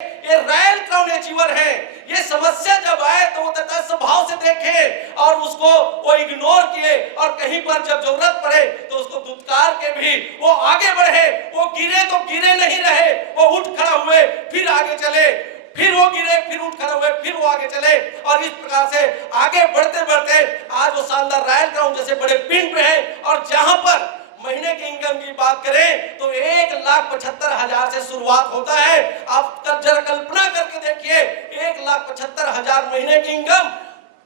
ये royal crown achiever है। ये समस्या जब आए तो वो तटस्थ भाव से देखे और उसको वो इग्नोर किए और कहीं पर जब जरूरत पड़े तो उसको दुत्कार के भी वो आगे बढ़े। वो गिरे तो गिरे नहीं रहे, वो उठ खड़ा हुए, फिर आगे चले, फिर वो गिरे, फिर उठ खड़े हुए, फिर वो आगे चले और इस प्रकार से आगे बढ़ते बढ़ते आज वो शानदार रॉयल क्राउन जैसे बड़े पिंड पे है। और जहां पर महीने की इनकम की बात करें तो 1,75,000 से शुरुआत होता है। आप जरा कल्पना करके देखिए, 1,75,000 महीने की इनकम।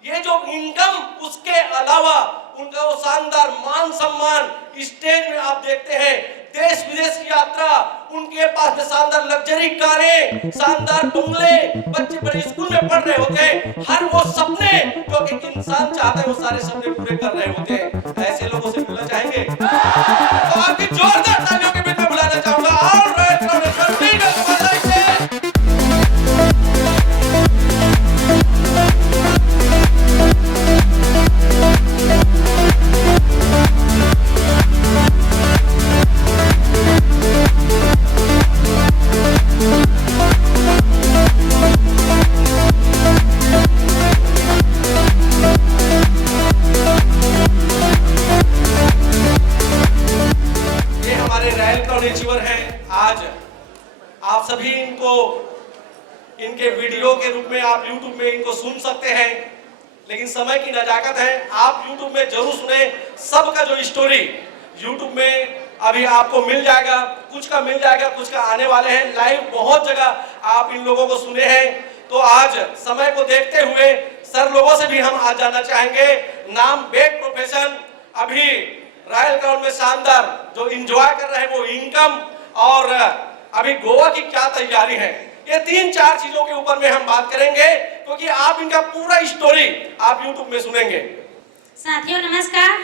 ये जो इनकम, उसके अलावा उनका वो शानदार मान सम्मान, स्टेज में आप देखते हैं देश विदेश की यात्रा, उनके पास में शानदार लग्जरी कारें, शानदार बंगले, बच्चे बड़े स्कूल में पढ़ रहे होते हैं। हर वो सपने जो एक इंसान चाहता है वो सारे सपने पूरे कर रहे होते हैं। ऐसे लोगों से मिलना चाहेंगे तो आपकी जोरदार तालियों के बीच में बुलाना चाहूंगा। ऑलराइट, आप सभी इनको इनके वीडियो के रूप में आप YouTube में इनको सुन सकते हैं, लेकिन समय की नजाकत है, आप YouTube में जरूर सुने। सबका जो स्टोरी YouTube में अभी आपको मिल जाएगा, कुछ का मिल जाएगा, कुछ का आने वाले हैं। लाइव बहुत जगह आप इन लोगों को सुने हैं। तो आज समय को देखते हुए सर लोगों से भी हम आज जानना चाहेंगे नाम, बेड, प्रोफेशन, अभी रॉयल क्राउन में शानदार जो इंजॉय कर रहे हैं वो इनकम, और अभी गोवा की क्या तैयारी है। ये 3-4 चीजों के ऊपर में हम बात करेंगे क्योंकि आप इनका पूरा स्टोरी आप YouTube में सुनेंगे। साथियों नमस्कार,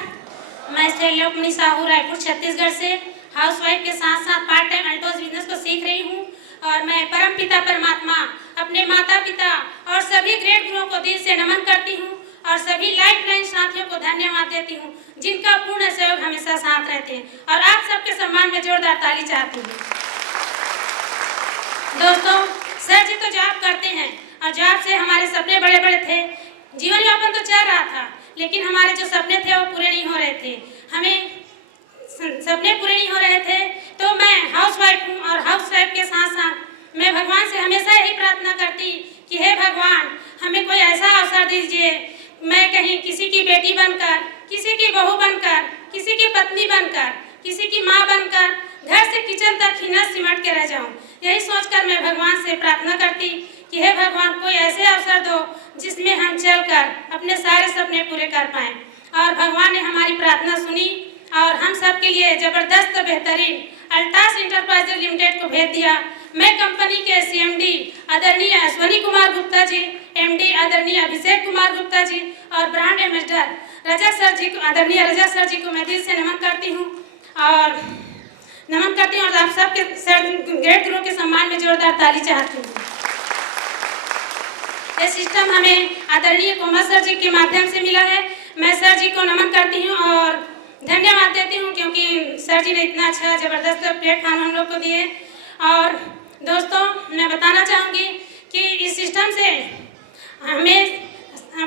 मैं शैलोकमणि साहू रायपुर छत्तीसगढ़ से हाउसवाइफ के साथ साथ पार्ट टाइम अल्टोस बिजनेस को सीख रही हूँ। और मैं परम पिता परमात्मा, अपने माता पिता और सभी ग्रेट गुरुओं को दिल से नमन करती हूँ और सभी लाइफलाइन साथियों को धन्यवाद देती हूँ जिनका पूर्ण सहयोग हमेशा साथ रहते हैं। और आप सबके सम्मान में जोरदार ताली चाहती हूँ। दोस्तों, सर जी तो जॉब करते हैं और जॉब से हमारे सपने बड़े बड़े थे, जीवन यापन तो चल रहा था, लेकिन हमारे जो सपने थे वो पूरे नहीं हो रहे थे। हमें सपने पूरे नहीं हो रहे थे तो मैं हाउसवाइफ हूँ और हाउसवाइफ के साथ साथ मैं भगवान से हमेशा यही प्रार्थना करती कि हे भगवान, हमें कोई ऐसा अवसर दीजिए, मैं कहीं किसी की बेटी बनकर, किसी की बहू बनकर, किसी की पत्नी बनकर, किसी की माँ बनकर घर से किचन तक ही न सिमट के रह जाऊं। यही सोचकर मैं भगवान से प्रार्थना करती कि हे भगवान, कोई ऐसे अवसर दो जिसमें हम चलकर अपने सारे सपने पूरे कर पाएं। और भगवान ने हमारी प्रार्थना सुनी और हम सब के लिए जबरदस्त बेहतरीन अल्टास इंटरप्राइजेज लिमिटेड को भेज दिया। मैं कंपनी के CMD आदरणीय अश्वनी कुमार गुप्ता जी, MD आदरणीय अभिषेक कुमार गुप्ता जी और ब्रांड एम्बेसडर रजा सर जी को, आदरणीय रजा सर जी को मैं दिल से नमन करती हूँ और आप सबके सर ग्रेट गुरु के सम्मान में जोरदार ताली चाहती हूँ। ये सिस्टम हमें आदरणीय कोमल सर जी के माध्यम से मिला है। मैं सर जी को नमन करती हूँ और धन्यवाद देती हूँ क्योंकि सर जी ने इतना अच्छा जबरदस्त प्लेटफॉर्म हम लोग को दिए। और दोस्तों, मैं बताना चाहूँगी कि इस सिस्टम से हमें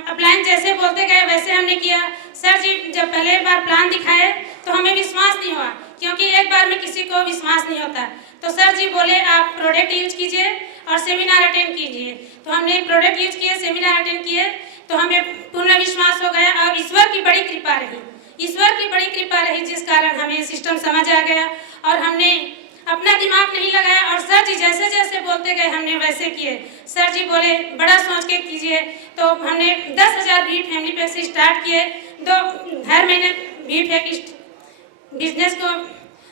अपलाइन जैसे बोलते गए वैसे हमने किया। सर जी जब पहले बार प्लान दिखाए तो हमें विश्वास नहीं हुआ, क्योंकि एक बार में किसी को विश्वास नहीं होता। तो सर जी बोले आप प्रोडक्ट यूज कीजिए और सेमिनार अटेंड कीजिए। तो हमने प्रोडक्ट यूज किए, सेमिनार अटेंड किए, तो हमें पूर्ण विश्वास हो गया और ईश्वर की बड़ी कृपा रही, ईश्वर की बड़ी कृपा रही, जिस कारण हमें सिस्टम समझ आ गया और हमने अपना दिमाग नहीं लगाया और सर जी जैसे जैसे बोलते गए हमने वैसे किए। सर जी बोले बड़ा सोच के कीजिए, तो हमने 10,000 भी फैमिली पैक से स्टार्ट किए। हर महीने भी फैक बिजनेस को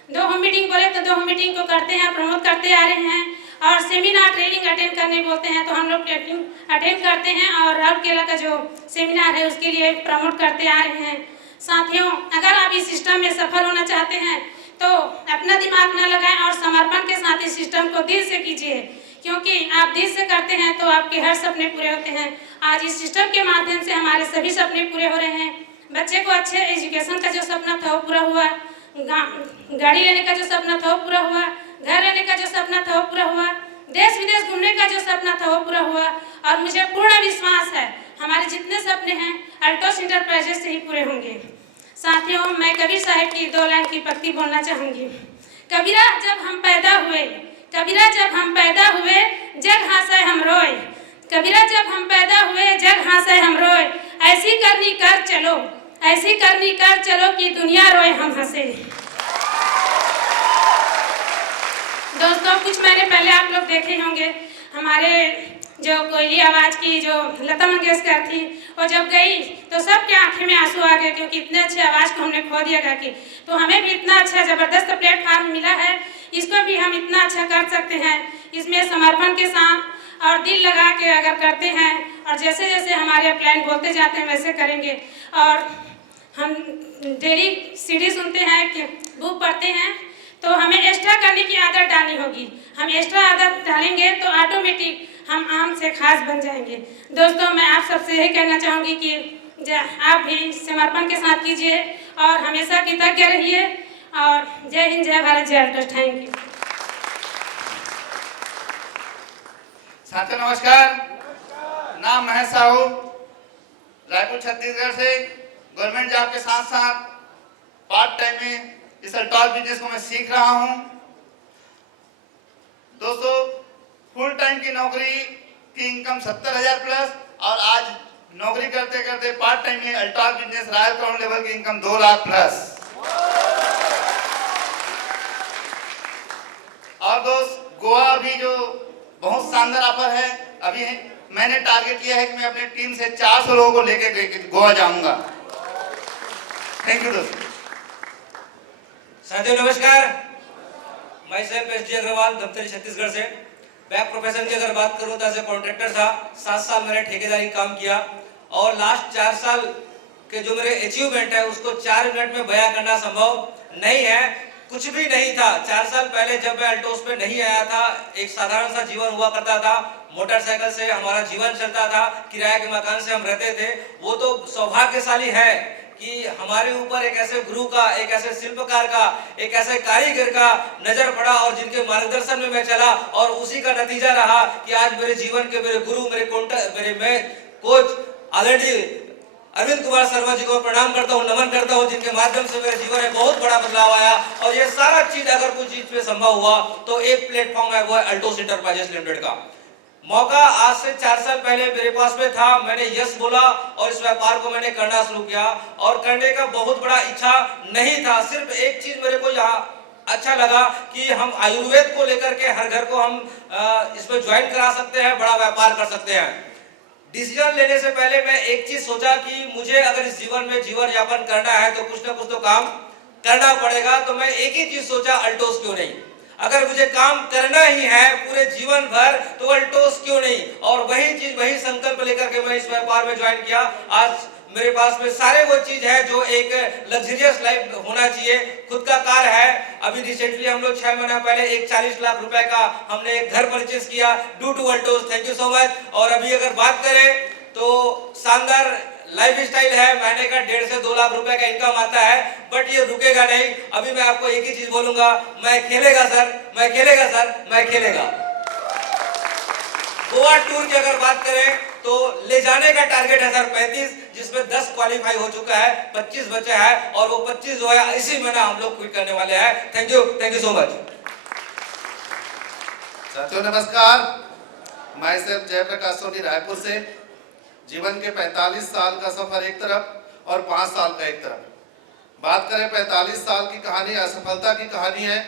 2 होम मीटिंग बोले तो 2 होम मीटिंग को करते हैं, प्रमोट करते आ रहे हैं। और सेमिनार ट्रेनिंग अटेंड करने बोलते हैं तो हम लोग अटेंड करते हैं और राउरकेला का जो सेमिनार है उसके लिए प्रमोट करते आ रहे हैं। साथियों, अगर आप इस सिस्टम में सफल होना चाहते हैं तो अपना दिमाग न लगाएं और समर्पण के साथ इस सिस्टम को दिल से कीजिए, क्योंकि आप दिल से करते हैं तो आपके हर सपने पूरे होते हैं। आज इस सिस्टम के माध्यम से हमारे सभी सपने पूरे हो रहे हैं। बच्चे को अच्छे एजुकेशन का जो सपना था वो पूरा हुआ, गाड़ी लेने का जो सपना था वो पूरा हुआ, घर लेने का जो सपना था वो पूरा हुआ, देश विदेश घूमने का वो पूरा हुआ और मुझे पूर्ण विश्वास है हमारे जितने सपने हैं अल्टोस इंटरप्राइजेस से ही पूरे होंगे। साथियों, मैं कबीर साहब की 2 लाइन की पंक्ति बोलना चाहूँगी। कबीरा जब हम पैदा हुए, कबीरा जब हम पैदा हुए, जग हंसे हम रोए। कबीरा जब हम पैदा हुए, जग हंसे हम रोए। ऐसी करनी कर चलो, ऐसी करनी कर चलो कि दुनिया रोए हम हंसे। दोस्तों, कुछ महीने पहले आप लोग देखे होंगे हमारे जो कोयली आवाज़ की जो लता मंगेशकर थी, वो जब गई तो सबके आंखें में आंसू आ गए क्योंकि इतने अच्छे आवाज़ को हमने खो दिया गा कि। तो हमें भी इतना अच्छा ज़बरदस्त प्लेटफार्म मिला है, इसको भी हम इतना अच्छा कर सकते हैं। इसमें समर्पण के साथ और दिल लगा के अगर करते हैं और जैसे जैसे हमारे प्लान बोलते जाते हैं वैसे करेंगे। और हम डेली सीडी सुनते हैं कि बुक पढ़ते हैं, तो हमें एक्स्ट्रा करने की आदत डालनी होगी। हम एक्स्ट्रा आदत डालेंगे तो ऑटोमेटिक हम आम से खास बन जाएंगे। दोस्तों, मैं आप सबसे यही कहना चाहूँगी कि आप भी समर्पण के साथ कीजिए और हमेशा कृतज्ञ रहिए। और जय हिंद, जय भारत, जय अल्टोस। Thank you. साथियों नमस्कार, नाम महेश साहू, रायपुर छत्तीसगढ़ से। गवर्नमेंट जॉब के साथ साथ पार्ट टाइम में इस अल्टोस बिजनेस को मैं सीख रहा हूं। दोस्तों, फुल टाइम की नौकरी की इनकम 70,000 प्लस और आज नौकरी करते करते पार्ट टाइम में Altos business royal crown level की इनकम 2 लाख प्लस। और दोस्त, गोवा अभी जो बहुत शानदार ऑफर है, अभी मैंने टारगेट किया है कि मैं अपनी टीम से 400 लोगों को लेके गोवा जाऊंगा। थैंक यू दोस्तों। साथियों नमस्कार, मैं सैफ एस.डी. अग्रवाल, दफ्तरी छत्तीसगढ़ से। बैक प्रोफेशन की अगर बात करूं तो एज ए कॉन्ट्रैक्टर था, 7 साल मैंने ठेकेदारी काम किया और लास्ट 4 साल के जो मेरे अचीवमेंट है उसको 4 मिनट में बयां करना संभव नहीं है। कुछ भी नहीं था 4 साल पहले जब मैं अल्टोस में नहीं आया था। एक साधारण सा जीवन हुआ करता था, मोटरसाइकिल से हमारा जीवन चलता था, किराए के मकान से हम रहते थे। वो तो सौभाग्यशाली है कि हमारे ऊपर एक ऐसे गुरु का, एक ऐसे शिल्पकार का, एक ऐसे कारीगर का नजर पड़ा और जिनके मार्गदर्शन में मैं चला और उसी का नतीजा रहा कि आज मेरे जीवन के मेरे गुरु, मैं कोच आदरणीय अरविंद कुमार शर्मा जी को प्रणाम करता हूँ, नमन करता हूँ, जिनके माध्यम से मेरे जीवन में बहुत बड़ा बदलाव आया। और ये सारा चीज अगर कुछ चीज पे संभव हुआ तो एक प्लेटफॉर्म है, वो है अल्टोस इंटरप्राइजेस लिमिटेड का। मौका आज से 4 साल पहले मेरे पास में था, मैंने यस बोला और इस व्यापार को मैंने करना शुरू किया और करने का बहुत बड़ा इच्छा नहीं था। सिर्फ एक चीज मेरे को यहाँ अच्छा लगा कि हम आयुर्वेद को लेकर के हर घर को हम इसमें ज्वाइन करा सकते हैं, बड़ा व्यापार कर सकते हैं। डिसीजन लेने से पहले मैं एक चीज सोचा कि मुझे अगर इस जीवन में जीवन यापन करना है तो कुछ ना कुछ तो काम करना पड़ेगा। तो मैं एक ही चीज सोचा, अल्टोस क्यों नहीं। अगर मुझे काम करना ही है पूरे जीवन भर तो अल्टोस क्यों नहीं। और वही चीज, वही संकल्प लेकर के मैं इस व्यापार में ज्वाइन किया। आज मेरे पास में सारे वो चीज है जो एक लग्जरियस लाइफ होना चाहिए। खुद का कार है, अभी रिसेंटली हम लोग 6 महीना पहले एक 40 लाख रुपए का हमने एक घर परचेस किया due to Altos. Thank you so much. और अभी अगर बात करें तो शानदार लाइफ स्टाइल है, महीने का 1.5 से 2 लाख रुपए का इनकम आता है। बट ये रुकेगा नहीं। अभी मैं आपको एक ही चीज बोलूंगा, मैं खेलेगा सर, मैं खेलेगा सर, मैं खेलेगा। गोवा टूर की अगर बात करें तो ले जाने का टारगेट है सर 35, जिसमें 10 क्वालिफाई हो चुका है, 25 बचे हैं और वो 25 जो है इसी महीना हम लोग क्विट करने वाले हैं। Thank you so much. साथियों नमस्कार, मैं सैफ जयप्रकाश सोनी, रायपुर से। जीवन के 45 साल का सफर एक तरफ और 5 साल का एक तरफ। बात करें 45 साल की कहानी, असफलता की कहानी है,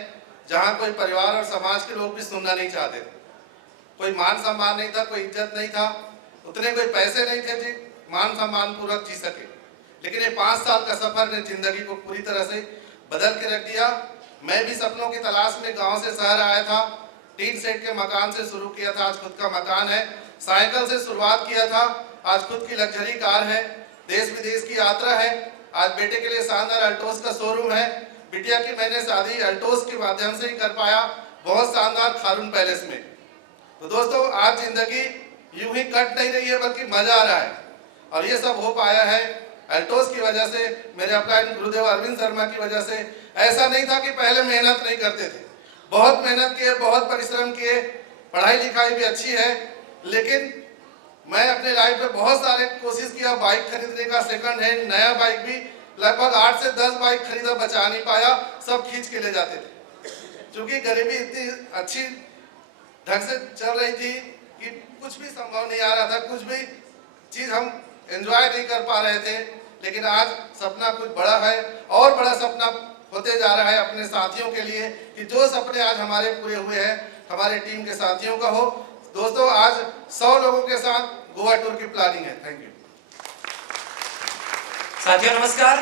जहां कोई परिवार और समाज के लोग भी सुनना नहीं चाहते। कोई मान सम्मान नहीं था, कोई इज्जत नहीं था, उतने कोई पैसे नहीं थे जी मान सम्मान पूर्वक जी सके। लेकिन ये 5 साल का सफर ने जिंदगी को पूरी तरह से बदल के रख दिया। मैं भी सपनों की तलाश में गांव से शहर आया था। टीन सेट के मकान से शुरू किया था, आज खुद का मकान है। साइकिल से शुरुआत किया था, आज खुद की लग्जरी कार है। देश विदेश की यात्रा है, आज बेटे के लिए शानदार अल्टोस का शोरूम है। बिटिया की मैंने शादी अल्टोस के माध्यम से ही कर पाया, बहुत शानदार खारून पैलेस में। तो दोस्तों, आज जिंदगी यूं ही कट नहीं रही है बल्कि मजा आ रहा है और ये सब हो पाया है अल्टोस की वजह से, मेरे अपने गुरुदेव अरविंद शर्मा की वजह से। ऐसा नहीं था कि पहले मेहनत नहीं करते थे, बहुत मेहनत किए, बहुत परिश्रम किए। पढ़ाई लिखाई भी अच्छी है, लेकिन मैं अपने लाइफ में बहुत सारे कोशिश किया बाइक खरीदने का, सेकंड हैंड नया बाइक भी लगभग 8 से 10 बाइक खरीदा, बचा नहीं पाया, सब खींच के ले जाते थे। क्योंकि गरीबी इतनी अच्छी ढंग से चल रही थी कि कुछ भी संभव नहीं आ रहा था, कुछ भी चीज हम एंजॉय नहीं कर पा रहे थे। लेकिन आज सपना कुछ बड़ा है और बड़ा सपना होते जा रहा है अपने साथियों के लिए, कि जो सपने आज हमारे पूरे हुए हैं हमारे टीम के साथियों का हो। दोस्तों, आज 100 लोगों के साथ गोवा टूर की प्लानिंग है। Thank you. साथियों नमस्कार,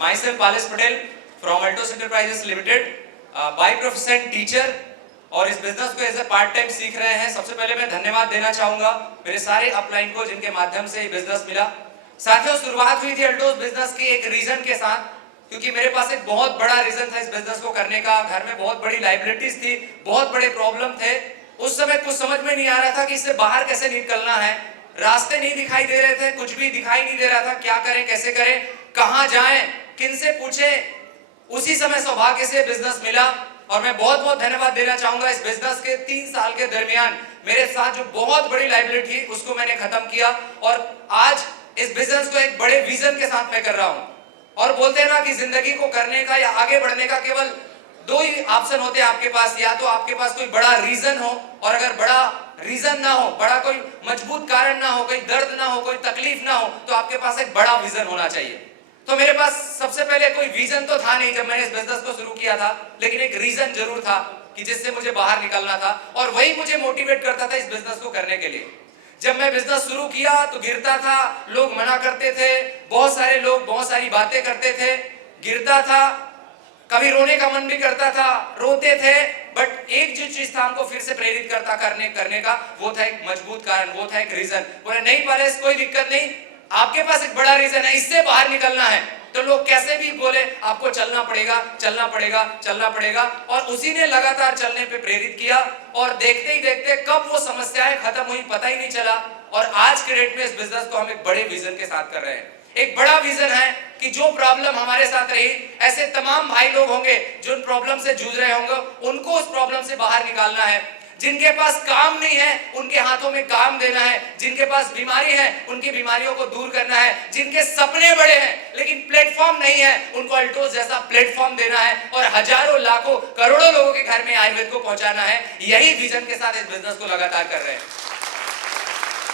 my self palace Patel from Altos enterprises limited, by profession teacher और इस बिजनेस को एज ए पार्ट टाइम सीख रहे हैं। सबसे पहले मैं धन्यवाद देना चाहूंगा मेरे सारे अपलाइन को जिनके माध्यम से ये बिजनेस मिला। साथियों, शुरुआत हुई थी अल्टोस बिजनेस की एक रीजन के साथ, क्योंकि मेरे पास एक बहुत बड़ा रीजन था इस बिजनेस को करने का। घर में बहुत बड़ी लाइबिलिटीज थी, बहुत बड़े प्रॉब्लम थे। उस समय कुछ समझ में नहीं आ रहा था कि इससे बाहर कैसे निकलना है, रास्ते नहीं दिखाई दे रहे थे, कुछ भी दिखाई नहीं दे रहा था, क्या करें, कैसे करें, कहां जाएं, किन से पूछें। उसी समय सौभाग्य से बिजनेस मिला और मैं बहुत बहुत धन्यवाद देना चाहूंगा। इस बिजनेस के 3 साल के दरमियान मेरे साथ जो बहुत बड़ी लाइबिलिटी थी उसको मैंने खत्म किया और आज इस बिजनेस को एक बड़े विजन के साथ मैं कर रहा हूं। और बोलते हैं ना कि जिंदगी को करने का या आगे बढ़ने का केवल 2 ही ऑप्शन होते हैं आपके पास, या तो आपके पास कोई बड़ा रीजन हो, और अगर बड़ा रीजन ना हो, बड़ा कोई मजबूत कारण ना हो, कोई दर्द ना हो, कोई तकलीफ ना हो, तो आपके पास एक बड़ा विजन होना चाहिए। तो मेरे पास सबसे पहले कोई विजन तो था नहीं जब मैंने इस बिजनेस को शुरू किया था, लेकिन एक रीजन जरूर था कि जिससे मुझे बाहर निकलना था और वही मुझे मोटिवेट करता था इस बिजनेस को करने के लिए। जब मैं बिजनेस शुरू किया तो गिरता था, लोग मना करते थे, बहुत सारे लोग बहुत सारी बातें करते थे, गिरता था, कभी रोने का मन भी करता था, रोते थे, बट एक जो चीज था हमको फिर से प्रेरित करता करने का, वो था एक मजबूत कारण, वो था एक रीजन। बोले नहीं पालेस, कोई दिक्कत नहीं, आपके पास एक बड़ा रीजन है, इससे बाहर निकलना है तो लोग कैसे भी बोले आपको चलना पड़ेगा, चलना पड़ेगा, चलना पड़ेगा। और उसी ने लगातार चलने पे प्रेरित किया और देखते ही देखते कब वो समस्याएं खत्म हुई पता ही नहीं चला। और आज के डेट में इस बिजनेस को हम एक बड़े विजन के साथ कर रहे हैं। एक बड़ा विजन है कि जो प्रॉब्लम हमारे साथ रही, ऐसे तमाम भाई लोग होंगे जो उन प्रॉब्लम से जूझ रहे होंगे, उनको उस प्रॉब्लम से बाहर निकालना है। जिनके पास काम नहीं है उनके हाथों में काम देना है, जिनके पास बीमारी है उनकी बीमारियों को दूर करना है, जिनके सपने बड़े हैं लेकिन प्लेटफॉर्म नहीं है उनको अल्टोस जैसा प्लेटफॉर्म देना है और हजारों लाखों करोड़ों लोगों के घर में आयुर्वेद को पहुंचाना है। यही विजन के साथ इस बिजनेस को लगातार कर रहे हैं।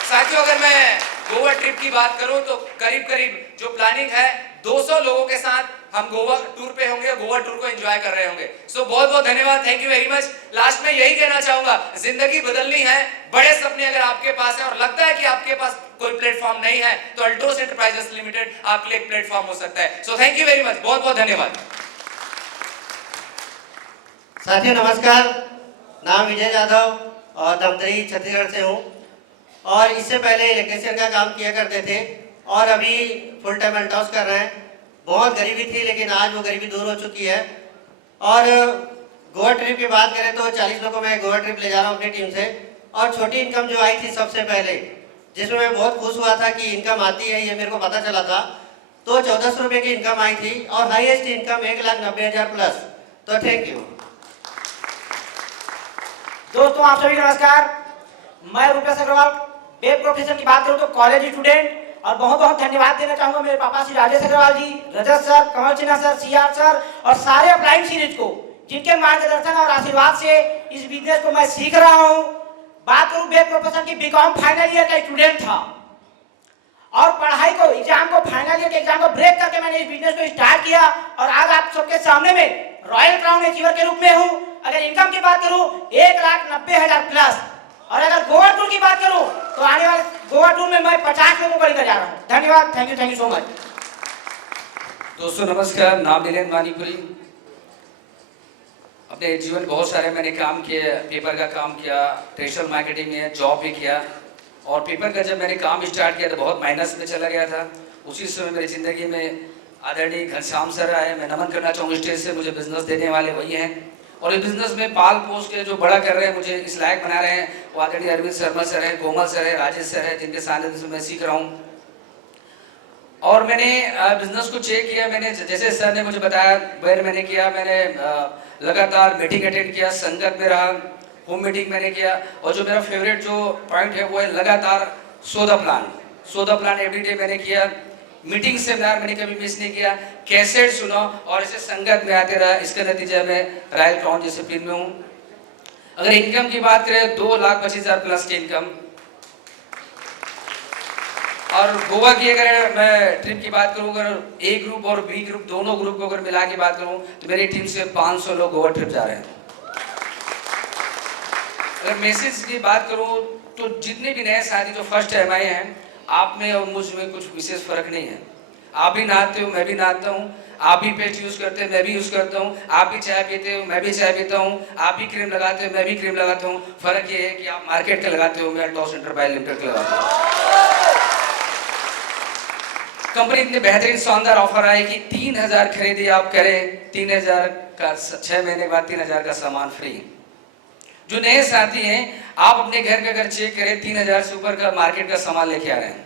साथियों, अगर मैं गोवा ट्रिप की बात करूं तो करीब करीब जो प्लानिंग है 200 लोगों के साथ हम गोवा टूर पे होंगे, गोवा टूर को एंजॉय कर रहे होंगे। सो बहुत बहुत धन्यवाद, thank you very much. Last में यही कहना चाहूंगा, जिंदगी बदलनी है, बड़े सपने अगर आपके पास है और लगता है कि आपके पास कोई प्लेटफॉर्म नहीं है तो अल्टोस एंटरप्राइजेस लिमिटेड आपके लिए एक प्लेटफॉर्म हो सकता है। So thank you very much, बहुत बहुत धन्यवाद। साथियों नमस्कार, नाम विजय यादव और दमदरी छत्तीसगढ़ से हूँ और इससे पहले इलेक्ट्रीशियन का काम किया करते थे और अभी फुल टाइम अल्टोस कर रहे हैं। बहुत गरीबी थी लेकिन आज वो गरीबी दूर हो चुकी है। और गोवा ट्रिप की बात करें तो 40 लोगों को मैं गोवा ट्रिप ले जा रहा हूँ अपनी टीम से। और छोटी इनकम जो आई थी सबसे पहले, जिसमें मैं बहुत खुश हुआ था कि इनकम आती है, ये मेरे को पता चला था, तो 1400 रुपये की इनकम आई थी और हाईएस्ट इनकम 1,90,000 प्लस। तो थैंक यू दोस्तों, आप सभी नमस्कार। मैं रुपेश अग्रवाल, वेब प्रोफेशन की बात करूं तो कॉलेज स्टूडेंट, और बहुत बहुत धन्यवाद देना चाहूंगा मेरे पापा श्री राजेश अग्रवाल जी, रजत सर, कमल सिन्हा सर, सीआर सर और सारे अपलाइन सीरीज को, जिनके मार्गदर्शन और आशीर्वाद से इस बिजनेस को मैं सीख रहा हूं। बात करूं वेब प्रोफेशन की, बीकॉम फाइनल ईयर का स्टूडेंट था और पढ़ाई को, एग्जाम को, फाइनल ईयर के एग्जाम को ब्रेक करके मैंने इस बिजनेस को स्टार्ट किया और आज आप सबके सामने में रॉयल क्राउन अचीवर के रूप में हूं। अगर इनकम की बात करूं 1,90,000 प्लस, और अगर गोवा टूर की बात करूं तो आने वाले गोवा टूर में मैं 50 लोगों को लेकर जा रहा हूं। धन्यवाद, थैंक यू सो मच। दोस्तों नमस्कार, नाम नीलेन मानीपुरी। अपने जीवन बहुत सारे मैंने काम किए, पेपर का काम किया, ट्रेडिशनल मार्केटिंग में जॉब भी किया और पेपर का जब मैंने काम स्टार्ट किया तो बहुत माइनस में चला गया था। उसी समय मेरी ज़िंदगी में आदरणीय घनश्याम सर आए, मैं नमन करना चाहूँगा स्टेज से, मुझे बिजनेस देने वाले वही हैं और इस बिजनेस में पाल पोस के जो बड़ा कर रहे हैं, मुझे इस लायक बना रहे हैं, वो आदरणीय अरविंद शर्मा सर हैं, कोमल सर है, राजेश सर है, जिनके सानिध्य से मैं सीख रहा हूँ। और मैंने बिजनेस को चेक किया, मैंने जैसे सर ने मुझे बताया वैर मैंने किया, मैंने लगातार मीटिंग अटेंड किया, संगत में रहा, होम मीटिंग मैंने किया, और जो मेरा फेवरेट जो पॉइंट है वो है लगातार सो द प्लान एवरीडे मैंने किया। मीटिंग सेमिनार मैंने कभी मिस नहीं किया, कैसेट सुना और इसे संगत में आते रहा। इसका नतीजा मैं रॉयल क्राउन डिसिप्लिन में हूँ। अगर इनकम की बात करें 2,25,000 प्लस की इनकम। और गोवा की अगर मैं ट्रिप की बात करूँ, अगर ए ग्रुप और बी ग्रुप दोनों ग्रुप को अगर मिला के बात करूँ तो मेरी टीम से 500 लोग गोवा ट्रिप जा रहे हैं। अगर मैसेज की बात करूँ तो जितने भी नए साथी जो फर्स्ट टाइम आए हैं, आप में और मुझ में कुछ विशेष फर्क नहीं है। आप भी नहाते हो, मैं भी नहाता हूँ। आप भी पेस्ट यूज करते हैं, मैं भी यूज करता हूँ। आप भी चाय पीते हो, मैं भी चाय पीता हूँ। आप भी क्रीम लगाते हो, मैं भी क्रीम लगाता हूँ। फर्क ये है कि आप मार्केट का लगाते हो, मैं अल्टोस एंटरप्राइज लिमिटेड का लगाता हूँ। कंपनी इतनी बेहतरीन शानदार ऑफर आई कि 3,000 खरीदी आप करें, 3,000 का 6 महीने बाद 3,000 का सामान फ्री। जो नए साथी हैं, आप अपने घर का अगर चेक करें 3,000 से ऊपर का मार्केट का सामान लेके आ रहे हैं।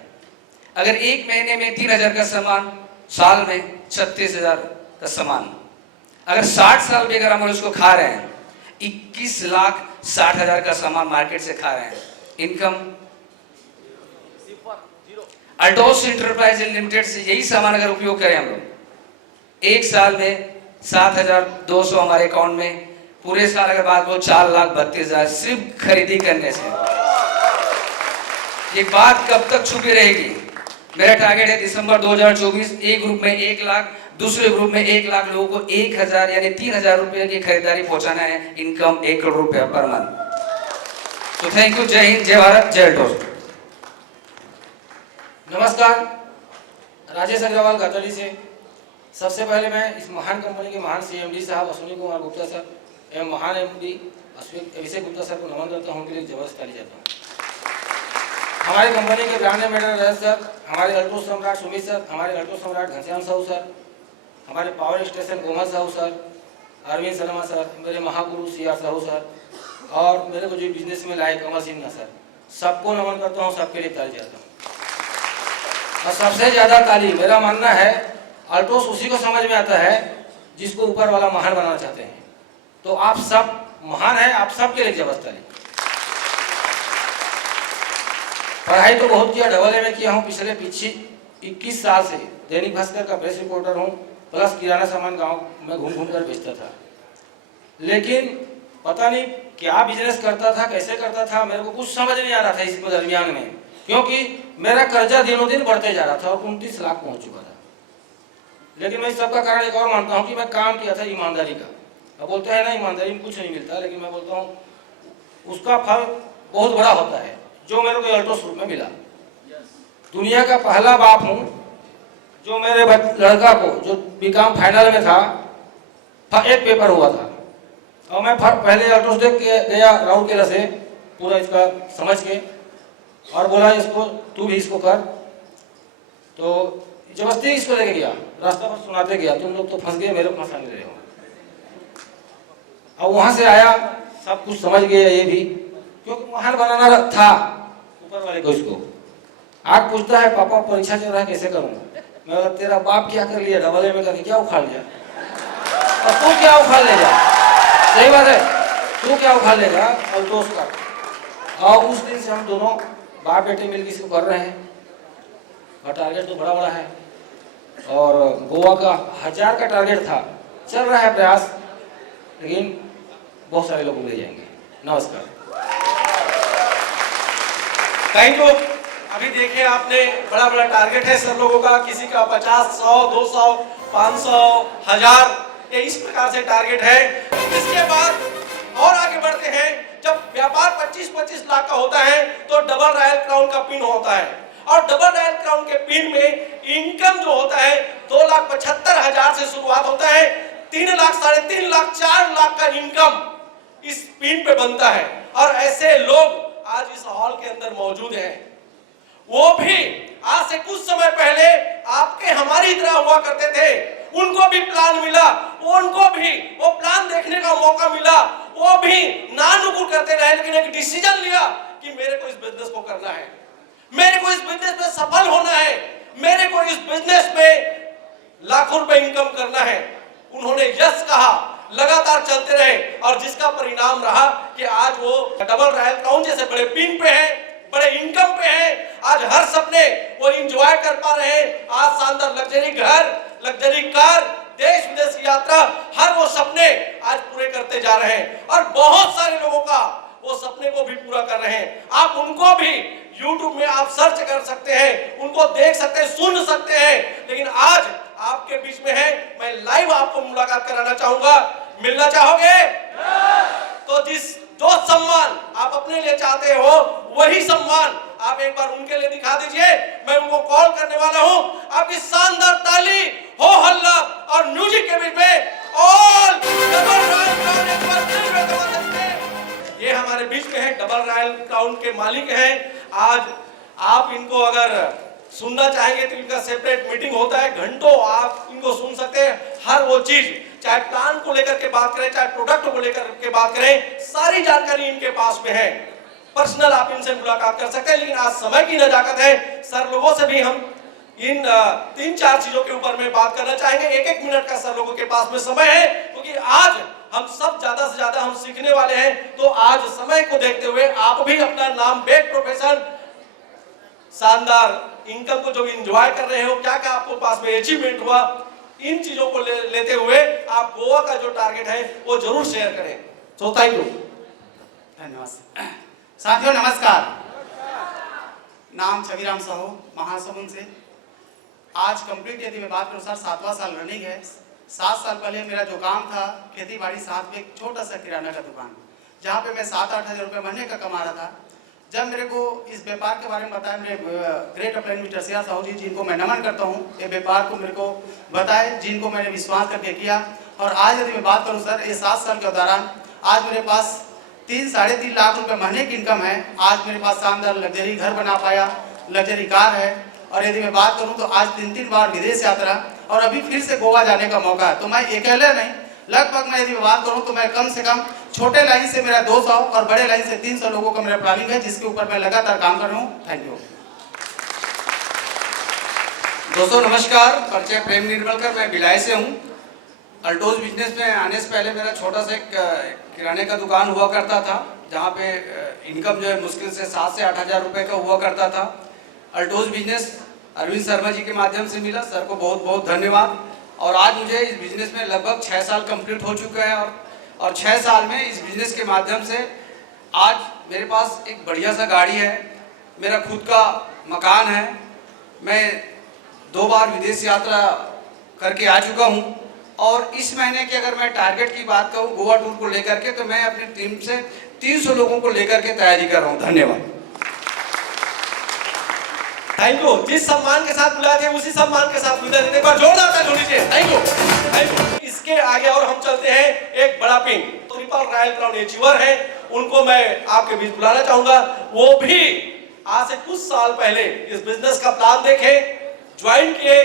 अगर एक महीने में 3,000 का सामान, साल में 36,000 का सामान। अगर 60 साल भी अगर हम उसको खा रहे हैं, 21,60,000 का सामान मार्केट से खा रहे हैं। इनकम अल्टोस एंटरप्राइज लिमिटेड से यही सामान अगर उपयोग करें हम लोग, एक साल में 7,200 हमारे अकाउंट में, पूरे साल अगर बात करो 4,32,000 सिर्फ खरीदी करने से। ये बात कब तक छुपी रहेगी? मेरा टारगेट है दिसंबर 2024 एक ग्रुप में 1 लाख, दूसरे ग्रुप में 1 लाख लोगों को 1,000 यानी 3,000 रुपए की खरीदारी पहुंचाना है। इनकम 1 करोड़ रुपया पर मंथ। तो थैंक यू। जय हिंद, जय भारत, जय अल्टोस। नमस्कार, राजेश अग्रवाल गतली से। सबसे पहले मैं इस महान कंपनी के महान CMD साहब अश्विनी कुमार गुप्ता सर एवं महान MD अभिषेक गुप्ता सर को नमन करता हूँ, उनके लिए जबरदस्त ताली जाता हूँ। हमारी कंपनी के ब्रांड एम्बेसडर रजत सर, हमारे अल्टोस सम्राट सुमित सर, हमारे अल्टोस सम्राट घनश्याम साहू सर, हमारे power station Gomal Sahu sir, Arvind Sharma sir, मेरे महागुरु CR साहू सर, और मेरे को जो बिजनेस में लाए कमल सिन्हा सर, सबको नमन करता हूँ, सबके लिए ताली जाता हूँ। और सबसे ज़्यादा ताली मेरा मानना है अल्टोस उसी को समझ में आता है जिसको ऊपर वाला महान बनाना चाहते हैं। तो आप सब महान हैं, आप सबके लिए जबरदस्त ताली। पढ़ाई तो बहुत किया, AA में किया हूँ पिछले 21 साल से। दैनिक भास्कर का प्रेस रिपोर्टर हूँ, प्लस किराना सामान गांव में घूम घूम कर बेचता था। लेकिन पता नहीं क्या बिजनेस करता था, कैसे करता था, मेरे को कुछ समझ नहीं आ रहा था इस दरमियान में, क्योंकि मेरा कर्जा दिनों दिन बढ़ते जा रहा था और 29 लाख पहुंच चुका था। लेकिन मैं सबका कारण एक और मानता हूं कि मैं काम किया था ईमानदारी का। अब बोलते हैं ना ईमानदारी में कुछ नहीं मिलता, लेकिन मैं बोलता हूं उसका फल बहुत बड़ा होता है, जो मेरे को अल्टोस ग्रुप में मिला। दुनिया का पहला बाप हूं जो मेरे लड़का को, जो बीकॉम फाइनल में था, एक पेपर हुआ था और मैं पहले अल्टोस देख के गया राउरकेला से, पूरा इसका समझ के, और बोला इसको तू भी इसको कर। तो जबरदस्ती इसको लेके गया, रास्ता पर सुनाते गया, तुम लोग तो फंस गए, मेरे को फंसा नहीं रहे हो। अब वहां से आया, सब कुछ समझ गया ये भी, क्योंकि महान बनाना था ऊपर वाले को। इसको आज पूछता है पापा परीक्षा चल रहा है कैसे करूँ, मैं बोला तेरा बाप क्या कर लिया, AA में करके क्या उखाड़ लिया, और तू क्या उखाड़ लेगा? सही बात है, तू क्या उखाड़ लेगा अल्टोस का। और उस दिन से हम दोनों बाप बेटे मिलकर इसको कर रहे हैं, और टारगेट तो बड़ा बड़ा है। और गोवा का 1000 का टारगेट था, चल रहा है प्रयास, लेकिन बहुत सारे लोग ले जाएंगे। नमस्कार, थैंक यू। अभी देखिए आपने, बड़ा बड़ा टारगेट है सब लोगों का, किसी का 50, 100, 200, 500, 1000, ये इस प्रकार से टारगेट है। इसके बाद और आगे बढ़ते हैं। जब व्यापार 25-25 लाख का होता है तो डबल रॉयल क्राउन का पिन होता है, और डबल रॉयल क्राउन के पिन में इनकम जो होता है 2,75,000 से शुरुआत होता है। 3 लाख, 3.5 लाख, 4 लाख का इनकम इस पिन पे बनता है। और ऐसे लोग आज इस हॉल के अंदर मौजूद हैं, वो भी आज से कुछ समय पहले आपके हमारी तरह हुआ करते थे। उनको भी प्लान मिला, उनको भी वो प्लान देखने का मौका मिला, वो भी नानुकुर करते रहे, लेकिन एक डिसीजन लिया कि मेरे को इस बिजनेस को करना है, मेरे को इस बिजनेस में सफल होना है, मेरे को इस बिजनेस में लाखों रुपए इनकम करना है। उन्होंने यस कहा, लगातार चलते रहे, और जिसका परिणाम रहा कि आज वो डबल रॉयल क्राउन जैसे बड़े पिन पे हैं, बड़े इनकम पे हैं, आज हर सपने वो एंजॉय कर पा रहे हैं। आज शानदार लग्जरी घर, लग्जरी कार, देश विदेश की यात्रा, हर वो सपने आज पूरे करते जा रहे हैं और बहुत सारे लोगों का वो सपने को भी पूरा कर रहे हैं। आप उनको भी YouTube में आप सर्च कर सकते हैं, उनको देख सकते हैं, सुन सकते हैं। लेकिन आज आपके बीच में है, मैं लाइव आपको मुलाकात कराना चाहूंगा। मिलना चाहोगे? तो जो सम्मान आप अपने लिए चाहते हो वही सम्मान आप एक बार उनके लिए दिखा दीजिए। मैं उनको कॉल करने वाला हूं। आपकी शानदार ताली, हो हल्ला और म्यूजिक के बीच में ऑल डबल रॉयल क्राउन एक बार फिर में दबा सकते हैं। ये हमारे बीच में है, डबल रॉयल क्राउन के मालिक हैं। आज आप इनको अगर सुनना चाहेंगे तो इनका सेपरेट मीटिंग होता है, घंटों आप इनको सुन सकते हैं। हर वो चीज, चाहे प्लान को लेकर के बात करें, चाहे प्रोडक्ट को लेकर के बात करें, सारी जानकारी इनके पास में है। पर्सनल आप इनसे मुलाकात कर सकते हैं। लेकिन आज समय की नजाकत है, सर लोगों से भी हम इन 3-4 चीजों के ऊपर में बात करना चाहेंगे। 1-1 मिनट का सर लोगों के पास में समय है, क्योंकि आज हम सब ज्यादा से ज्यादा हम सीखने वाले हैं। तो आज समय को देखते हुए आप भी अपना नाम, बेस्ट प्रोफेशन, शानदार इनकम को जो एंजॉय कर रहे हो, क्या क्या आपको पास में अचीवमेंट हुआ, इन चीजों को लेते हुए आप गोवा का जो टारगेट है वो जरूर शेयर करें। सो थैंक यू, धन्यवाद। साथियों नमस्कार, नाम छविराम साहू, महासमुंद से। आज कंप्लीट यदि मैं बात करूँ सर 7वां साल रनिंग है। 7 साल पहले मेरा जो काम था खेती बाड़ी, साथ में एक छोटा सा किराना का दुकान, जहाँ पे मैं 7-8 हज़ार रुपये महीने का कमा रहा था। जब मेरे को इस व्यापार के बारे में बताया मेरे great upline mister Siya Sahu ji, जिनको मैं नमन करता हूँ, ये व्यापार को मेरे को बताए, जिनको मैंने विश्वास करके किया। और आज यदि मैं बात करूँ सर, ये 7 साल के दौरान आज मेरे पास 3-3.5 लाख रुपए महीने की इनकम है। आज मेरे पास शानदार लग्जरी घर बना पाया, लग्जरी कार है। और यदि मैं बात करूं तो आज 3-3 बार विदेश यात्रा और अभी फिर से गोवा जाने का मौका है। तो मैं अकेले नहीं, लगभग मैं यदि बात करूं तो मैं कम से कम छोटे लाइन से मेरा 200 और बड़े लाइन से 300 लोगों का मेरा प्लानिंग है, जिसके ऊपर मैं लगातार काम कर रहा हूँ। Thank you. दोस्तों नमस्कार, परिचय प्रेम निर्मलकर, मैं भिलाई से हूँ। अल्टोज बिजनेस में आने से पहले मेरा छोटा सा एक किराने का दुकान हुआ करता था, जहाँ पे इनकम जो है मुश्किल से 7 से 8 हज़ार रुपये का हुआ करता था। अल्टोज बिजनेस अरविंद शर्मा जी के माध्यम से मिला, सर को बहुत बहुत धन्यवाद। और आज मुझे इस बिजनेस में लगभग 6 साल कंप्लीट हो चुका है और 6 साल में इस बिजनेस के माध्यम से आज मेरे पास एक बढ़िया सा गाड़ी है, मेरा खुद का मकान है, मैं 2 बार विदेश यात्रा करके आ चुका हूँ। और इस महीने की अगर मैं टारगेट की बात करूँ गोवा टूर को लेकर के, तो मैं अपनी टीम से 300 लोगों को लेकर के तैयारी कर रहा हूँ। धन्यवाद। Thank you. जिस सम्मान के साथ बुलाए थे उसी सम्मान के साथ विदा देने पर जोरदार ताली होनी चाहिए। Thank you, thank you. इसके आगे और हम चलते हैं, एक बड़ा pin triple royal crown achiever है, उनको मैं आपके बीच बुलाना चाहूंगा। वो भी आज से कुछ साल पहले इस बिजनेस का प्लान देखे, ज्वाइन किए,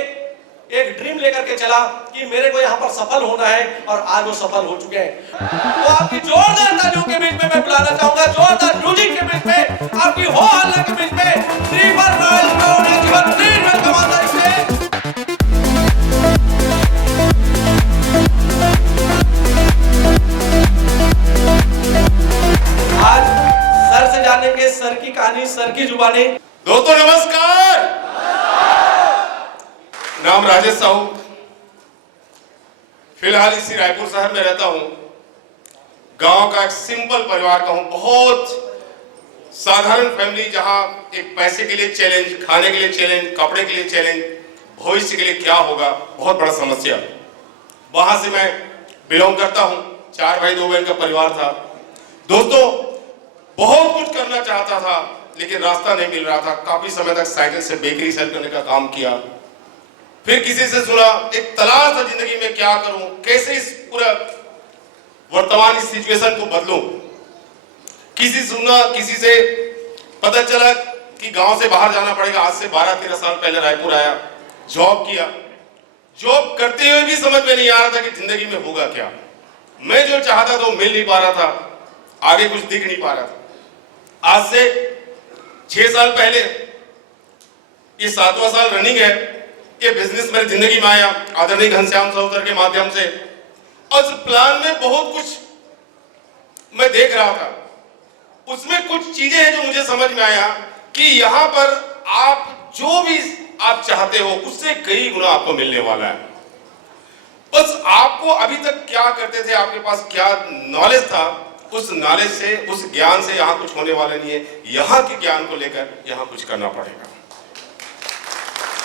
एक ड्रीम लेकर के चला कि मेरे को यहाँ पर सफल होना है और आज वो सफल हो चुके हैं। तो आपकी जोरदार तालियों के बीच में मैं बुलाना चाहूंगा, जोरदार म्यूजिक के बीच में, आपकी हो हल्ला के बीच में, triple royal crown achiever please welcome on the stage. आज सर से जानेंगे सर की कहानी, सर की जुबानी। दोस्तों नमस्कार, नाम राजेश साहू, फिलहाल इसी रायपुर शहर में रहता हूं। गांव का एक सिंपल परिवार का हूं, बहुत साधारण फैमिली, जहां एक पैसे के लिए चैलेंज, खाने के लिए चैलेंज, कपड़े के लिए चैलेंज, भविष्य के लिए क्या होगा, बहुत बड़ा समस्या। वहां से मैं बिलोंग करता हूं। 4 भाई 2 बहन का परिवार था। दोस्तों बहुत कुछ करना चाहता था लेकिन रास्ता नहीं मिल रहा था। काफी समय तक साइकिल से बेकरी सेल करने का काम किया, फिर किसी से सुना, एक तलाश था जिंदगी में क्या करूं, कैसे इस पूरा वर्तमान इस सिचुएशन को बदलूं। किसी सुना, किसी से पता चला कि गांव से बाहर जाना पड़ेगा। आज से 12-13 साल पहले रायपुर आया, जॉब किया। जॉब करते हुए भी समझ में नहीं आ रहा था कि जिंदगी में होगा क्या। मैं जो चाहता था वो मिल नहीं पा रहा था, आगे कुछ दिख नहीं पा रहा था। आज से 6 साल पहले, ये 7वां साल रनिंग है, ये बिजनेस मेरी जिंदगी में आया आदरणीय घनश्याम साहू सर के माध्यम से। और इस प्लान में बहुत कुछ मैं देख रहा था। उसमें कुछ चीजें हैं जो मुझे समझ में आया कि यहाँ पर आप जो भी आप चाहते हो उससे कई गुना आपको मिलने वाला है। बस आपको अभी तक क्या करते थे, आपके पास क्या नॉलेज था, उस नॉलेज से, उस ज्ञान से यहाँ कुछ होने वाला नहीं है। यहाँ के ज्ञान को लेकर यहाँ कुछ करना पड़ेगा।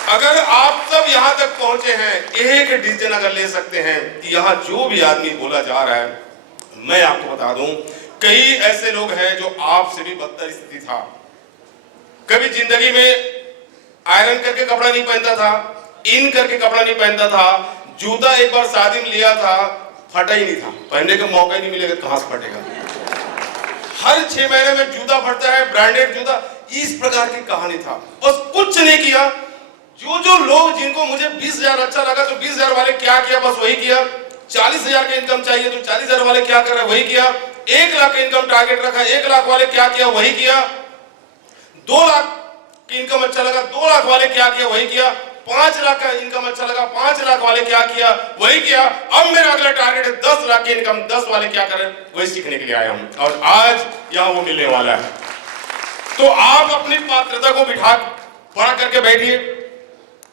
अगर आप सब यहाँ तक पहुंचे हैं, एक डिसीजन अगर ले सकते हैं कि यहाँ जो भी आदमी बोला जा रहा है, मैं आपको बता दूं कई ऐसे लोग हैं जो आपसे भी बदतर स्थिति था। कभी जिंदगी में आयरन करके कपड़ा नहीं पहनता था, इन करके कपड़ा नहीं पहनता था, जूता एक बार शादी में लिया था, फटा ही नहीं था, पहनने का मौका ही नहीं मिलेगा, कहां से फटेगा। हर 6 महीने में जूता फटता है, ब्रांडेड जूता, इस प्रकार की कहानी था। बस कुछ नहीं किया। जो लोग जिनको मुझे 20,000 अच्छा लगा तो 20,000 वाले क्या किया, बस वही किया। 40,000 का इनकम चाहिए तो 40,000 वाले क्या कर रहे, वही किया। 1 लाख का इनकम टारगेट रखा, 1 लाख वाले क्या किया, वही किया। 2 लाख की इनकम अच्छा लगा, 2 लाख वाले क्या किया, वही किया। 5 लाख का इनकम अच्छा लगा, 5 लाख वाले क्या किया, वही किया। अब मेरा अगला टारगेट है 10 लाख की इनकम, 10 वाले क्या कर रहे हैं, वही सीखने के लिए आया हूं और आज यहां वो मिलने वाला है। तो आप अपनी पात्रता को बिठा पढ़ा करके बैठिए,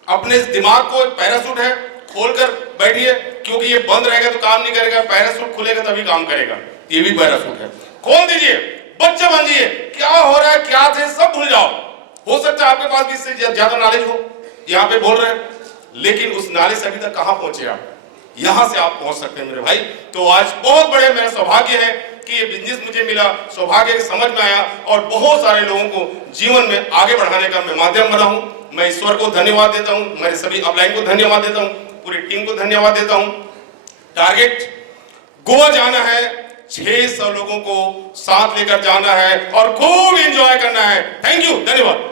अपने दिमाग को, पैराशूट है, खोलकर बैठिए, क्योंकि ये बंद रहेगा तो काम नहीं करेगा, पैराशूट खुलेगा तभी काम करेगा। ये भी पैराशूट है, खोल दीजिए, बच्चे बन जाइए, क्या हो रहा है, क्या थे, सब भूल जाओ। हो सकता है आपके पास भी इससे ज्यादा नॉलेज हो, यहाँ पे बोल रहे हैं, लेकिन उस नॉलेज से अभी तक कहां पहुंचे आप, यहां से आप पहुंच सकते हैं मेरे भाई। तो आज बहुत बड़े मेरा सौभाग्य है कि ये बिजनेस मुझे मिला, सौभाग्य समझ में आया और बहुत सारे लोगों को जीवन में आगे बढ़ाने का मैं माध्यम बना हूं। मैं ईश्वर को धन्यवाद देता हूं, मेरे सभी अपलाइन को धन्यवाद देता हूं, पूरी टीम को धन्यवाद देता हूं। टारगेट गोवा जाना है, 600 लोगों को साथ लेकर जाना है और खूब एंजॉय करना है। थैंक यू, धन्यवाद।